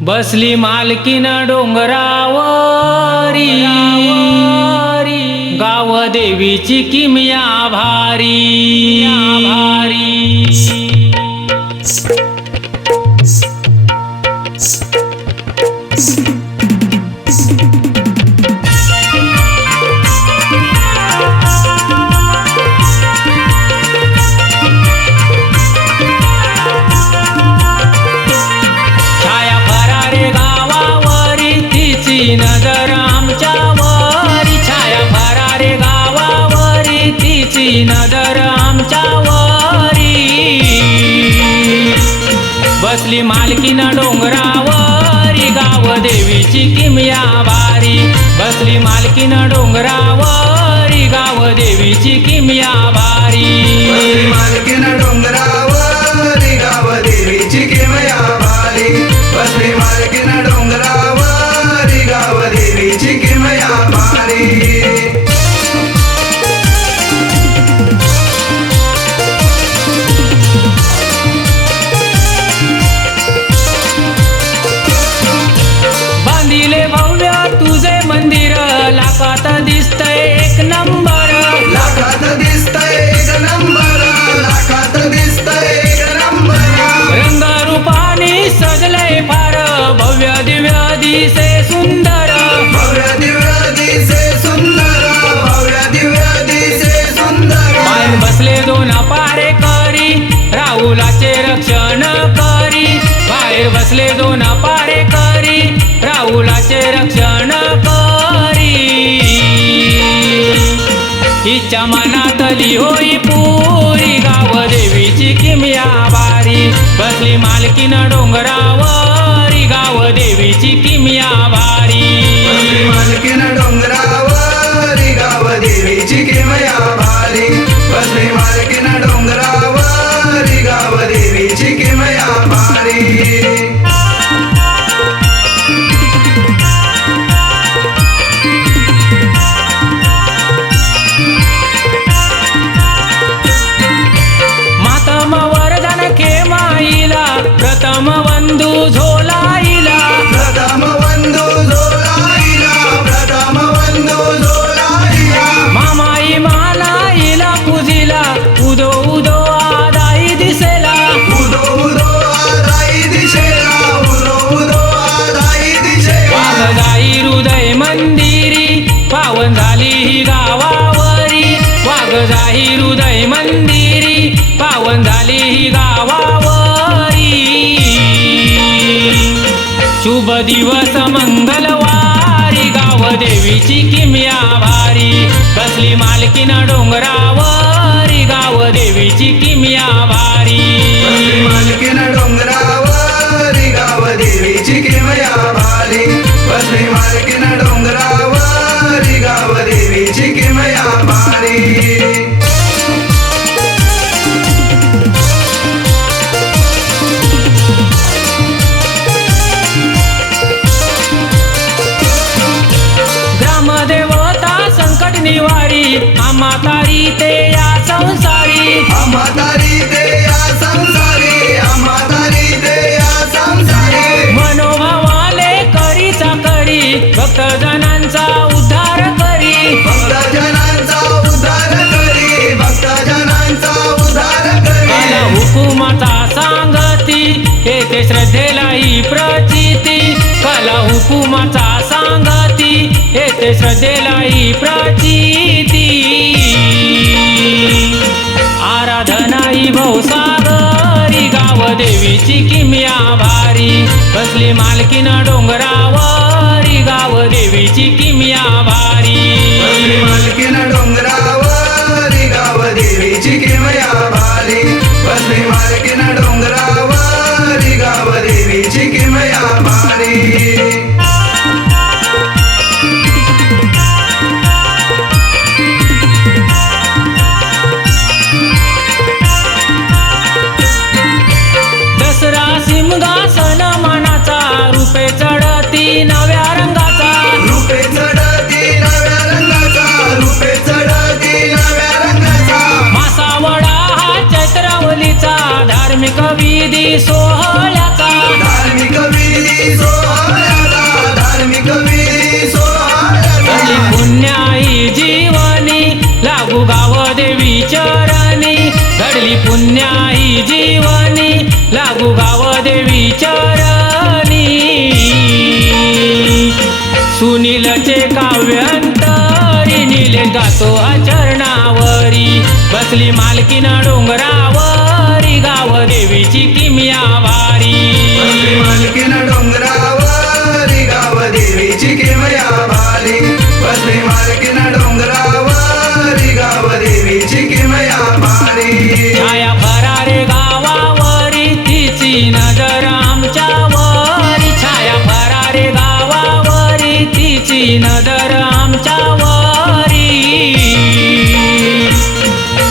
बसली मालकीन डोंगरावरी, गाव देवीची किमया भारी. छाया फरारे गावावरी तिची नजर आमच्यावरी, छाया फरारे गावावरी तिची नजर आमच्यावरी. बसली मालकीन डोंगरावरी, गाव देवीची किमया भारी. बसली मालकीन डोंगरावरी, गाव देवीची किमया भारी. बसली मालकीन डोंगरावरी, गाव देवीची किमया भारी. बसली मालकीन डोंगरावरी, गाव देवीची किमया भारी. बांधिले भव्य तुझे मंदिर, लाखात दिसतय एक नंबर. लाखात दिसतय एक नंबर, लाखात दिसतय एक नंबर. रंगरूपाने सजलय फार, भव्य दिव्य दिसे सुंदर. भव्य दिव्य दिसे सुंदर, भव्य दिव्य दिसे सुंदर. बाहेर बसले दोन पारे करी, राहुलाचे रक्षण करी. बाहेर बसले दोन पारे करी, राहुलाचे रक्षण करी. हिच्या मनातली होई पुरी, गाव देवीची किमया भारी. बसली मालकीन डोंगरावरी, गाव देवीची किमया भारी. बसली मालकीन डोंगरावरी, गाव देवीची किमया भारी. बसली मालकीन डोंगरावरी, गाव देवीची किमया भारी. मातम वरदान खेमाईला, प्रथम वंदू झोलाईला. प्रथम वंदू झोलाईला, प्रथम वंदू झोलाईला. मामाई मानाईला पूजिला, उदो उदो आदाई दिसेला. उदो उदो आदाई दिशेला, उदो उदो आदाई दिशेला. वाघजाई हृदय मंदिरी, पावन झाली ही गावावरी. वाघजाई हृदय मंदिरी, पावन झाली ही गावावरी. शुभ दिवस मंगलवारी, गाव देवीची किमया भारी. बसली मालकीन डोंगरावरी, गाव देवीची किमया भारी. बसली मालकीन डोंगरावरी, गाव देवीची किमया भारी. बसली मालकीन डोंगरावरी, गाव देवीची किमया भारी. ग्रामदेवता संकट निवारी, आम्हा तारी ते या संसारी. आम्हातारी ते या संसारी, आम्हातारी ते या संसारी. मनोभावाले करी चाकरी, भक्तजनांचा उद्धार करी. भक्तजनांचा उद्धार करी, भक्तजनांचा उद्धार करी. काला हुकुमाचा सांगती, येते श्रद्धेला ही प्रचिती. काला हुकुमाचा सांगती, येते श्रद्धेला ही प्रचिती. आराधना ही भवसागरी, गाव देवीची किमया भारी. बसली मालकीन डोंगरावरी, गाव देवीची किमया भारी. बसली मालकीन डोंगरावरी, गाव देवीची किमया भारी. बसली मालकीन डोंगरावरी, गाव देवीची किमया भारी. दसरा सिंहासन मानाचा, रूपे चढती नव्या रंगाचा. रूपे चढती नव्या रंगाचा, रूपे चढती नव्या रंगाचा. मासावडा हा चैत्रावलीचा, धार्मिक वीर देवी चरणी सुनीलचे काव्यंतरी नीले गातो चरणावरी बसली मालकीन डोंगरावरी गाव देवीची किमया वारी बसली मालकीन डोंगरावरी गाव देवीची किमया भारी बसली मालकीन डोंगरावरी गाव देवीची किमया भारी छाया फरारे गावावरी तिची नजर आमच्यावरी छाया फरारे गावावरी तिची नजर आमच्यावरी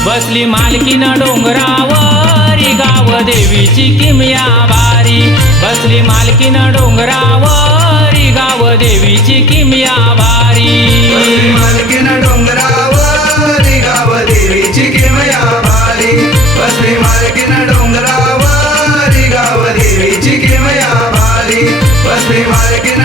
बसली मालकीन डोंगरावरी गाव देवीची किमया वारी बसली मालकीन डोंगरावरी गाव देवीची किमया वारी बसली मालकीन डोंगरावरी गाव देवीची किमया भारी बसली मालकीन डोंगरावरी गाव देवीची किमया भारी बसली मालकीन